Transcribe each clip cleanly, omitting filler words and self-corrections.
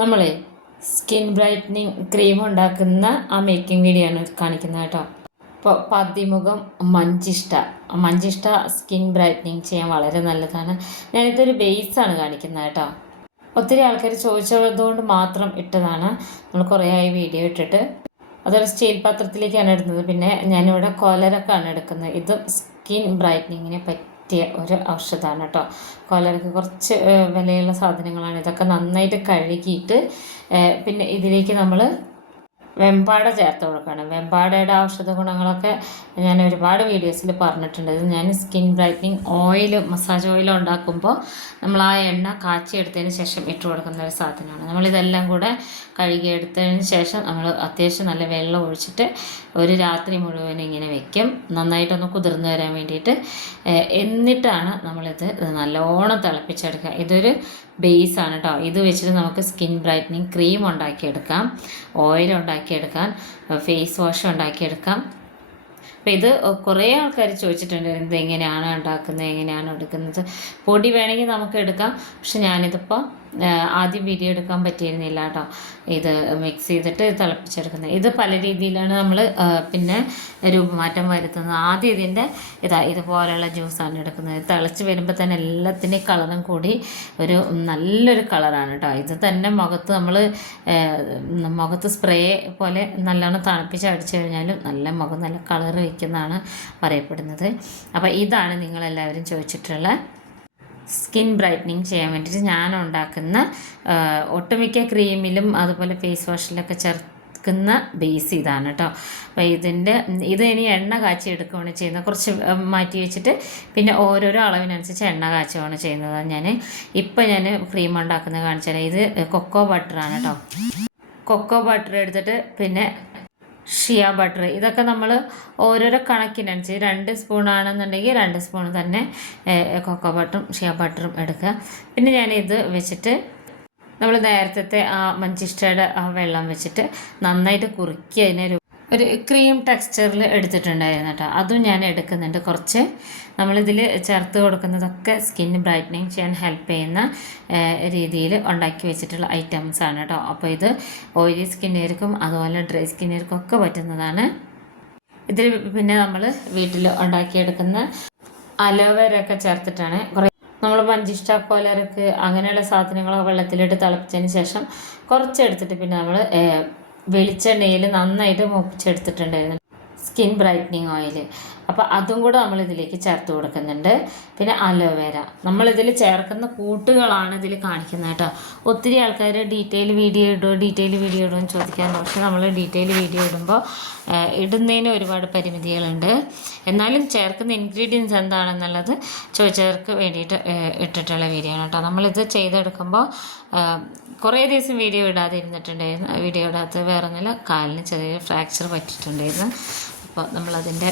നമ്മളെ skin brightening cream ഉണ്ടാക്കുന്ന ആ മേക്കിംഗ് വീഡിയോ ആണ് കാണിക്കുന്നത് കേട്ടോ. ഇപ്പോൾ പതിമുഖം മഞ്ചിഷ്ട സ്കിൻ ബ്രൈറ്റനിങ് ചെയ്യാൻ വളരെ നല്ലതാണ്. ഞാനിതൊരു ബേസാണ് കാണിക്കുന്നത് കേട്ടോ. ഒത്തിരി ആൾക്കാർ ചോദിച്ചതുകൊണ്ട് മാത്രം ഇട്ടതാണ്. നമ്മൾ കുറേ ആയി വീഡിയോ ഇട്ടിട്ട്. അതൊരു സ്റ്റീൽ പാത്രത്തിലേക്കാണ് ഇടുന്നത്. പിന്നെ ഞാനിവിടെ കോലരക്കാണ് എടുക്കുന്നത്. ഇത് സ്കിൻ ബ്രൈറ്റനിങ്ങിനെ പറ്റിയ ഒരു ഔഷധമാണ് കേട്ടോ. കോലരക്ക് കുറച്ച് വിലയുള്ള സാധനങ്ങളാണ്. ഇതൊക്കെ നന്നായിട്ട് കഴുകിയിട്ട് പിന്നെ ഇതിലേക്ക് നമ്മൾ വെമ്പാട ചേർത്ത് കൊടുക്കണം. വെമ്പാടയുടെ ഔഷധ ഗുണങ്ങളൊക്കെ ഞാൻ ഒരുപാട് വീഡിയോസിൽ പറഞ്ഞിട്ടുണ്ട്. ഇത് ഞാൻ skin brightening oil, massage oil ഉണ്ടാക്കുമ്പോൾ നമ്മൾ ആ എണ്ണ കാച്ചിയെടുത്തതിന് ശേഷം ഇട്ട് കൊടുക്കുന്ന ഒരു സാധനമാണ്. നമ്മളിതെല്ലാം കൂടെ കഴുകിയെടുത്തതിന് ശേഷം നമ്മൾ അത്യാവശ്യം നല്ല വെള്ളം ഒഴിച്ചിട്ട് ഒരു രാത്രി മുഴുവൻ ഇങ്ങനെ വെക്കും, നന്നായിട്ടൊന്ന് കുതിർന്ന് വരാൻ വേണ്ടിയിട്ട്. എന്നിട്ടാണ് നമ്മളിത് നല്ലോണം തിളപ്പിച്ചെടുക്കുക. ഇതൊരു ബേസാണ് കേട്ടോ. ഇത് വെച്ചിട്ട് നമുക്ക് സ്കിൻ ബ്രൈറ്റനിങ് ക്രീം ഉണ്ടാക്കിയെടുക്കാം, ഓയിൽ ഉണ്ടാക്കിയെടുക്കാം, ഫേസ് വാഷ് ഉണ്ടാക്കിയെടുക്കാം. അപ്പോൾ ഇത് കുറേ ആൾക്കാർ ചോദിച്ചിട്ടുണ്ട്, ഇത് എങ്ങനെയാണ് ഉണ്ടാക്കുന്നത്, എങ്ങനെയാണ് എടുക്കുന്നത്. പൊടി വേണമെങ്കിൽ നമുക്ക് എടുക്കാം, പക്ഷെ ഞാനിതിപ്പോൾ ആദ്യം വീഡിയോ എടുക്കാൻ പറ്റിയിരുന്നില്ല കേട്ടോ. ഇത് മിക്സ് ചെയ്തിട്ട് തിളപ്പിച്ചെടുക്കുന്നത്. ഇത് പല രീതിയിലാണ് നമ്മൾ പിന്നെ രൂപമാറ്റം വരുത്തുന്നത്. ആദ്യം ഇതിൻ്റെ ഇതുപോലെയുള്ള ജ്യൂസാണ് എടുക്കുന്നത്. തിളച്ച് വരുമ്പോൾ തന്നെ എല്ലാത്തിൻ്റെയും കളറും കൂടി ഒരു നല്ലൊരു കളറാണ് കേട്ടോ. ഇത് തന്നെ മുഖത്ത് സ്പ്രേ പോലെ നല്ലോണം തണുപ്പിച്ച് അടിച്ചു കഴിഞ്ഞാലും മുഖം നല്ല കളർ വയ്ക്കുന്നതാണ് പറയപ്പെടുന്നത്. അപ്പോൾ ഇതാണ് നിങ്ങളെല്ലാവരും ചോദിച്ചിട്ടുള്ള സ്കിൻ ബ്രൈറ്റനിങ് ചെയ്യാൻ വേണ്ടിയിട്ട് ഞാൻ ഉണ്ടാക്കുന്ന ഒട്ടുമിക്ക ക്രീമിലും അതുപോലെ ഫേസ് വാഷിലൊക്കെ ചേർക്കുന്ന ബേസ് ഇതാണ് കേട്ടോ. അപ്പോൾ ഇത് ഇനി എണ്ണ കാച്ചി എടുക്കുകയാണ് ചെയ്യുന്നത്. കുറച്ച് മാറ്റി വെച്ചിട്ട് പിന്നെ ഓരോരോ അളവിനനുസരിച്ച് എണ്ണ കാച്ചുകയാണ് ചെയ്യുന്നത്. ഞാൻ ക്രീം ഉണ്ടാക്കുന്നത് കാണിച്ചാൽ ഇത് കൊക്കോ ബട്ടറാണ് കേട്ടോ. കൊക്കോ ബട്ടർ എടുത്തിട്ട് പിന്നെ ഷിയ ബട്ടർ, ഇതൊക്കെ നമ്മൾ ഓരോരോ കണക്കിനനുസരിച്ച് 2 സ്പൂണാണെന്നുണ്ടെങ്കിൽ 2 സ്പൂൺ തന്നെ കൊക്കോ ബട്ടറും ഷിയ ബട്ടറും എടുക്കുക. പിന്നെ ഞാനിത് വെച്ചിട്ട് നമ്മൾ നേരത്തെ ആ മഞ്ചിഷ്ടയുടെ ആ വെള്ളം വെച്ചിട്ട് നന്നായിട്ട് കുറുക്കി അതിനെ ഒരു ക്രീം ടെക്സ്ചറിൽ എടുത്തിട്ടുണ്ടായിരുന്നു കേട്ടോ. അതും ഞാൻ എടുക്കുന്നുണ്ട്. കുറച്ച് നമ്മളിതിൽ ചേർത്ത് കൊടുക്കുന്നതൊക്കെ സ്കിൻ ബ്രൈറ്റനിങ് ചെയ്യാൻ ഹെൽപ്പ് ചെയ്യുന്ന രീതിയിൽ ഉണ്ടാക്കി വെച്ചിട്ടുള്ള ഐറ്റംസാണ് കേട്ടോ. അപ്പോൾ ഇത് ഓയിലി സ്കിന്നുകാർക്കും അതുപോലെ ഡ്രൈ സ്കിന്നുകാർക്കും ഒക്കെ പറ്റുന്നതാണ്. ഇതിൽ പിന്നെ നമ്മൾ വീട്ടിൽ ഉണ്ടാക്കിയെടുക്കുന്ന അലോവേര ഒക്കെ ചേർത്തിട്ടാണ്. നമ്മൾ മഞ്ചിഷ്ട, കോലരക്ക് അങ്ങനെയുള്ള സാധനങ്ങളൊക്കെ വെള്ളത്തിലിട്ട് തിളപ്പിച്ചതിന് ശേഷം കുറച്ചെടുത്തിട്ട് പിന്നെ നമ്മൾ വെളിച്ചെണ്ണയിൽ നന്നായിട്ട് മൂപ്പിച്ചെടുത്തിട്ടുണ്ടായിരുന്നു സ്കിൻ ബ്രൈറ്റനിങ് ഓയിൽ. അപ്പോൾ അതും കൂടെ നമ്മളിതിലേക്ക് ചേർത്ത് കൊടുക്കുന്നുണ്ട്. പിന്നെ അലോവേര നമ്മളിതിൽ ചേർക്കുന്ന കൂട്ടുകളാണ് ഇതിൽ കാണിക്കുന്നത് കേട്ടോ. ഒത്തിരി ആൾക്കാർ ഡീറ്റെയിൽ വീഡിയോ ഇടുമെന്ന് ചോദിക്കാറുണ്ട്. പക്ഷേ നമ്മൾ ഡീറ്റെയിൽ വീഡിയോ ഇടുമ്പോൾ ഇടുന്നതിന് ഒരുപാട് പരിമിതികളുണ്ട്. എന്നാലും ചേർക്കുന്ന ഇൻഗ്രീഡിയൻസ് എന്താണെന്നുള്ളത് ചോദിച്ചവർക്ക് വേണ്ടിയിട്ട് ഇട്ടിട്ടുള്ള വീഡിയോ ആണ് കേട്ടോ. നമ്മളിത് ചെയ്തെടുക്കുമ്പോൾ കുറേ ദിവസം വീഡിയോ ഇടാതിരുന്നിട്ടുണ്ടായിരുന്നു. വീഡിയോ ഇടാത്ത വേറെ ഒന്നുമില്ല, കാലിന് ചെറിയൊരു ഫ്രാക്ചർ പറ്റിയിട്ടുണ്ടായിരുന്നു. അപ്പോൾ നമ്മളതിൻ്റെ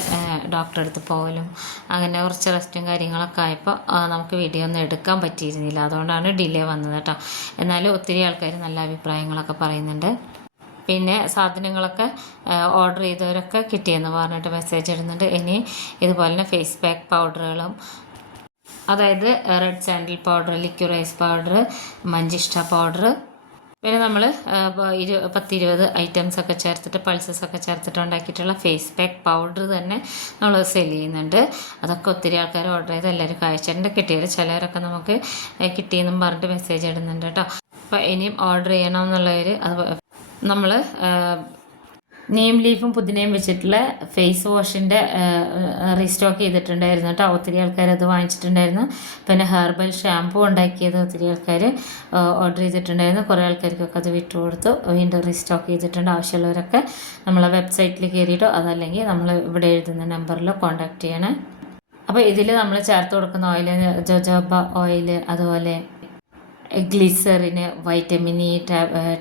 ഡോക്ടറെ അടുത്ത് പോകലും അങ്ങനെ കുറച്ച് റെസ്റ്റും കാര്യങ്ങളൊക്കെ ആയപ്പോൾ നമുക്ക് വീഡിയോ ഒന്നും എടുക്കാൻ പറ്റിയിരുന്നില്ല. അതുകൊണ്ടാണ് ഡിലേ വന്നത് കേട്ടോ. എന്നാലും ഒത്തിരി ആൾക്കാർ നല്ല അഭിപ്രായങ്ങളൊക്കെ പറയുന്നുണ്ട്. പിന്നെ സാധനങ്ങളൊക്കെ ഓർഡർ ചെയ്തവരൊക്കെ കിട്ടിയെന്ന് പറഞ്ഞിട്ട് മെസ്സേജ് ഇടുന്നുണ്ട്. ഇനി ഇതുപോലെ തന്നെ ഫേസ് പാക്ക് പൗഡറുകളും, അതായത് red sandal powder, liquorice powder, മഞ്ചിഷ്ട പൗഡർ, പിന്നെ നമ്മൾ 10-20 ഐറ്റംസൊക്കെ ചേർത്തിട്ട് പൾസസ് ഒക്കെ ചേർത്തിട്ട് ഉണ്ടാക്കിയിട്ടുള്ള ഫേസ് പാക്ക് പൗഡർ തന്നെ നമ്മൾ സെല് ചെയ്യുന്നുണ്ട്. അതൊക്കെ ഒത്തിരി ആൾക്കാർ ഓർഡർ ചെയ്ത് എല്ലാവരും കഴിച്ചിട്ടുണ്ട്. കിട്ടിയത് ചിലവരൊക്കെ നമുക്ക് കിട്ടിയെന്നും പറഞ്ഞിട്ട് മെസ്സേജ് ഇടുന്നുണ്ട് കേട്ടോ. അപ്പോൾ ഇനിയും ഓർഡർ ചെയ്യണമെന്നുള്ളവർ അത് നമ്മൾ നീം ലീഫും പുതിനയും വെച്ചിട്ടുള്ള ഫേസ് വാഷിൻ്റെ റീസ്റ്റോക്ക് ചെയ്തിട്ടുണ്ടായിരുന്നു കേട്ടോ. ഒത്തിരി ആൾക്കാർ അത് വാങ്ങിച്ചിട്ടുണ്ടായിരുന്നു. പിന്നെ ഹെർബൽ ഷാമ്പൂ ഉണ്ടാക്കിയത് ഒത്തിരി ആൾക്കാർ ഓർഡർ ചെയ്തിട്ടുണ്ടായിരുന്നു. കുറേ ആൾക്കാർക്കൊക്കെ അത് വിട്ടു കൊടുത്തു. വീണ്ടും റീസ്റ്റോക്ക് ചെയ്തിട്ടുണ്ട്. ആവശ്യമുള്ളവരൊക്കെ നമ്മളെ വെബ്സൈറ്റിൽ കയറിയിട്ടോ അതല്ലെങ്കിൽ നമ്മൾ ഇവിടെ എഴുതുന്ന നമ്പറിലോ കോൺടാക്റ്റ് ചെയ്യണേ. അപ്പോൾ ഇതിൽ നമ്മൾ ചേർത്ത് കൊടുക്കുന്ന ഓയിൽ ജോജോബ ഓയിൽ, അതുപോലെ ഗ്ലിസറിന്, വൈറ്റമിൻ ഇ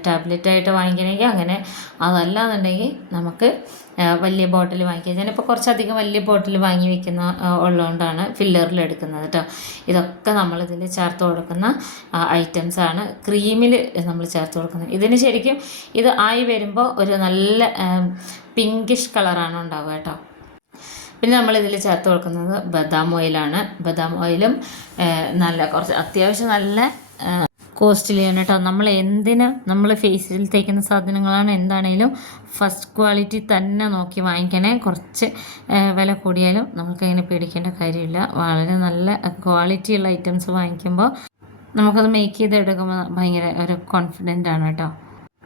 ടാബ്ലറ്റായിട്ട് വാങ്ങിക്കണമെങ്കിൽ അങ്ങനെ, അതല്ല എന്നുണ്ടെങ്കിൽ നമുക്ക് വലിയ ബോട്ടിൽ വാങ്ങിക്കുക. ഞാനിപ്പോൾ കുറച്ചധികം വലിയ ബോട്ടിൽ വാങ്ങി വയ്ക്കുന്ന ഉള്ളതുകൊണ്ടാണ് ഫില്ലറിൽ എടുക്കുന്നത് കേട്ടോ. ഇതൊക്കെ നമ്മളിതിൽ ചേർത്ത് കൊടുക്കുന്ന ഐറ്റംസാണ്. ക്രീമിൽ നമ്മൾ ചേർത്ത് കൊടുക്കുന്നത്. ഇതിന് ശരിക്കും ഇത് ആയി വരുമ്പോൾ ഒരു നല്ല പിങ്കിഷ് കളറാണ് ഉണ്ടാവുക കേട്ടോ. പിന്നെ നമ്മളിതിൽ ചേർത്ത് കൊടുക്കുന്നത് ബദാം ഓയിലാണ്. ബദാം ഓയിലും കുറച്ച് അത്യാവശ്യം നല്ല കോസ്റ്റ്ലിയാണ് കേട്ടോ. നമ്മൾ എന്തിന് നമ്മൾ ഫേസിൽ തേക്കുന്ന സാധനങ്ങളാണ് എന്താണേലും ഫസ്റ്റ് ക്വാളിറ്റി തന്നെ നോക്കി വാങ്ങിക്കണേ. കുറച്ച് വില കൂടിയാലും നമുക്കങ്ങനെ പേടിക്കേണ്ട കാര്യമില്ല. വളരെ നല്ല ക്വാളിറ്റിയുള്ള ഐറ്റംസ് വാങ്ങിക്കുമ്പോൾ നമുക്കത് മേക്ക് ചെയ്തെടുക്കുമ്പോൾ ഭയങ്കര ഒരു കോൺഫിഡൻ്റ് ആണ് കേട്ടോ.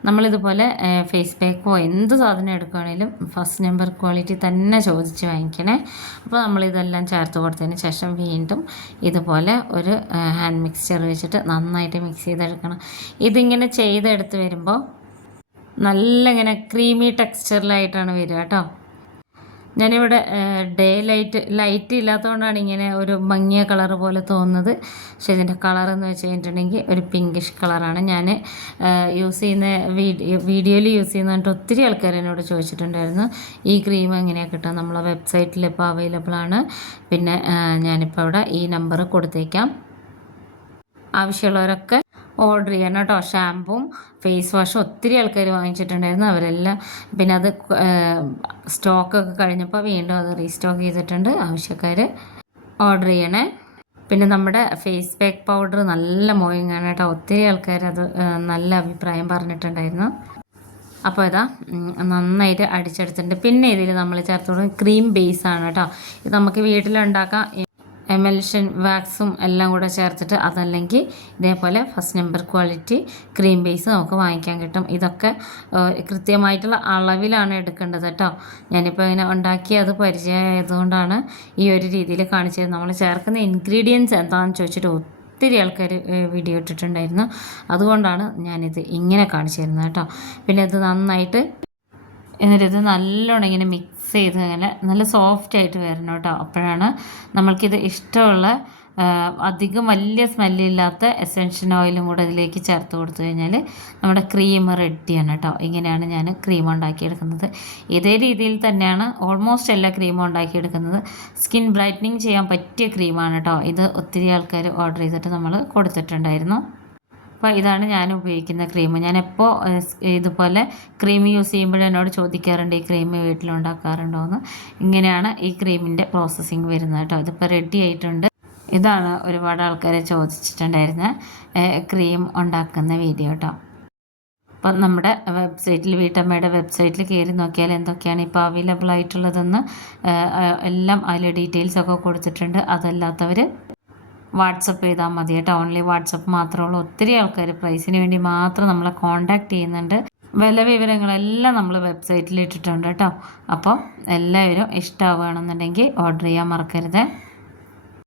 നമ്മളിതുപോലെ ഫേസ് പാക്കോ എന്ത് സാധനം എടുക്കുകയാണെങ്കിലും ഫസ്റ്റ് നമ്പർ ക്വാളിറ്റി തന്നെ ചോദിച്ച് വാങ്ങിക്കണേ. അപ്പോൾ നമ്മളിതെല്ലാം ചേർത്ത് കൊടുത്തതിന് ശേഷം വീണ്ടും ഇതുപോലെ ഒരു ഹാൻഡ് മിക്സ്ചർ വെച്ചിട്ട് നന്നായിട്ട് മിക്സ് ചെയ്തെടുക്കണം. ഇതിങ്ങനെ ചെയ്തെടുത്ത് വരുമ്പോൾ നല്ല ഇങ്ങനെ ക്രീമി ടെക്സ്ചറിലായിട്ടാണ് വരിക കേട്ടോ. ഞാനിവിടെ ഡേ ലൈറ്റ് ഇല്ലാത്തതുകൊണ്ടാണ് ഇങ്ങനെ ഒരു മങ്ങിയ കളർ പോലെ തോന്നുന്നത്. പക്ഷേ ഇതിൻ്റെ കളറെന്ന് വെച്ച് കഴിഞ്ഞിട്ടുണ്ടെങ്കിൽ ഒരു പിങ്കിഷ് കളറാണ്. ഞാൻ യൂസ് ചെയ്യുന്ന വീഡിയോയിൽ യൂസ് ചെയ്യുന്നതായിട്ട് ഒത്തിരി ആൾക്കാർ എന്നോട് ചോദിച്ചിട്ടുണ്ടായിരുന്നു ഈ ക്രീം എങ്ങനെയാണ് കിട്ടുക. നമ്മളെ വെബ്സൈറ്റിൽ ഇപ്പോൾ അവൈലബിൾ ആണ്. പിന്നെ ഞാനിപ്പോൾ അവിടെ ഈ നമ്പർ കൊടുത്തേക്കാം. ആവശ്യമുള്ളവരൊക്കെ ഓർഡർ ചെയ്യണം കേട്ടോ. ഷാമ്പും ഫേസ് വാഷും ഒത്തിരി ആൾക്കാർ വാങ്ങിച്ചിട്ടുണ്ടായിരുന്നു. അവരെല്ലാം പിന്നെ അത് സ്റ്റോക്കൊക്കെ കഴിഞ്ഞപ്പോൾ വീണ്ടും അത് റീസ്റ്റോക്ക് ചെയ്തിട്ടുണ്ട്. ആവശ്യക്കാർ ഓർഡർ ചെയ്യണേ. പിന്നെ നമ്മുടെ ഫേസ് പാക്ക് പൗഡർ നല്ല മോയിങ് ആണ് കേട്ടോ. ഒത്തിരി ആൾക്കാർ അത് നല്ല അഭിപ്രായം പറഞ്ഞിട്ടുണ്ടായിരുന്നു. അപ്പോൾ ഇതാ നന്നായിട്ട് അടിച്ചെടുത്തിട്ടുണ്ട്. പിന്നെ ഇതിൽ നമ്മൾ ചേർത്തോളം ക്രീം ബേസാണ് കേട്ടോ. ഇത് നമുക്ക് വീട്ടിലുണ്ടാക്കാം. എമൽഷൻ വാക്സും എല്ലാം കൂടെ ചേർത്തിട്ട്, അതല്ലെങ്കിൽ ഇതേപോലെ first number quality cream base നമുക്ക് വാങ്ങിക്കാൻ കിട്ടും. ഇതൊക്കെ കൃത്യമായിട്ടുള്ള അളവിലാണ് എടുക്കേണ്ടത് കേട്ടോ. ഞാനിപ്പോൾ ഇങ്ങനെ ഉണ്ടാക്കി അത് പരിചയമായതുകൊണ്ടാണ് ഈ ഒരു രീതിയിൽ കാണിച്ചത്. നമ്മൾ ചേർക്കുന്ന ഇൻഗ്രീഡിയൻസ് എന്താണെന്ന് ചോദിച്ചിട്ട് ഒത്തിരി ആൾക്കാർ വീഡിയോ ഇട്ടിട്ടുണ്ടായിരുന്നു. അതുകൊണ്ടാണ് ഞാനിത് ഇങ്ങനെ കാണിച്ചു തരുന്നത് കേട്ടോ. പിന്നെ ഇത് നന്നായിട്ട് എന്നിട്ടിത് നല്ലോണം ഇങ്ങനെ മിക്സ് ചെയ്ത് ഇങ്ങനെ നല്ല സോഫ്റ്റായിട്ട് വരണം കേട്ടോ. അപ്പോഴാണ് നമ്മൾക്കിത് ഇഷ്ടമുള്ള അധികം വലിയ സ്മെല്ലില്ലാത്ത എസെൻഷ്യൽ ഓയിലും കൂടെ ഇതിലേക്ക് ചേർത്ത് കൊടുത്തു കഴിഞ്ഞാൽ നമ്മുടെ ക്രീം റെഡിയാണ് കേട്ടോ. ഇങ്ങനെയാണ് ഞാൻ ക്രീം ഉണ്ടാക്കിയെടുക്കുന്നത്. ഇതേ രീതിയിൽ തന്നെയാണ് ഓൾമോസ്റ്റ് എല്ലാ ക്രീമും ഉണ്ടാക്കിയെടുക്കുന്നത്. സ്കിൻ ബ്രൈറ്റനിങ് ചെയ്യാൻ പറ്റിയ ക്രീമാണ് കേട്ടോ. ഇത് ഒത്തിരി ആൾക്കാർ ഓർഡർ ചെയ്തിട്ട് നമ്മൾ കൊടുത്തിട്ടുണ്ടായിരുന്നു. അപ്പോൾ ഇതാണ് ഞാൻ ഉപയോഗിക്കുന്ന ക്രീം. ഞാനെപ്പോൾ ഇതുപോലെ ക്രീം യൂസ് ചെയ്യുമ്പോൾ എന്നോട് ചോദിക്കാറുണ്ട് ഈ ക്രീം വീട്ടിലുണ്ടാക്കാറുണ്ടോ എന്ന്. ഇങ്ങനെയാണ് ഈ ക്രീമിൻ്റെ പ്രോസസ്സിങ് വരുന്നത് കേട്ടോ. ഇതിപ്പോൾ റെഡി ആയിട്ടുണ്ട്. ഇതാണ് ഒരുപാട് ആൾക്കാരെ ചോദിച്ചിട്ടുണ്ടായിരുന്ന ക്രീം ഉണ്ടാക്കുന്ന വീഡിയോ കേട്ടോ. അപ്പം നമ്മുടെ വെബ്സൈറ്റിൽ വീട്ടമ്മയുടെ വെബ്സൈറ്റിൽ കയറി നോക്കിയാൽ എന്തൊക്കെയാണ് ഇപ്പോൾ അവൈലബിൾ ആയിട്ടുള്ളതെന്ന് എല്ലാം അതിൽ ഡീറ്റെയിൽസൊക്കെ കൊടുത്തിട്ടുണ്ട്. അതല്ലാത്തവർ വാട്സപ്പ് ചെയ്താൽ മതി കേട്ടോ. ഓൺലി വാട്സപ്പ് മാത്രമേ ഉള്ളൂ. ഒത്തിരി ആൾക്കാർ പ്രൈസിന് വേണ്ടി മാത്രം നമ്മളെ കോൺടാക്റ്റ് ചെയ്യുന്നുണ്ട്. വില വിവരങ്ങളെല്ലാം നമ്മൾ വെബ്സൈറ്റിൽ ഇട്ടിട്ടുണ്ട് കേട്ടോ. അപ്പോൾ എല്ലാവരും ഇഷ്ടമാവുകയാണെന്നുണ്ടെങ്കിൽ ഓർഡർ ചെയ്യാൻ മറക്കരുത്.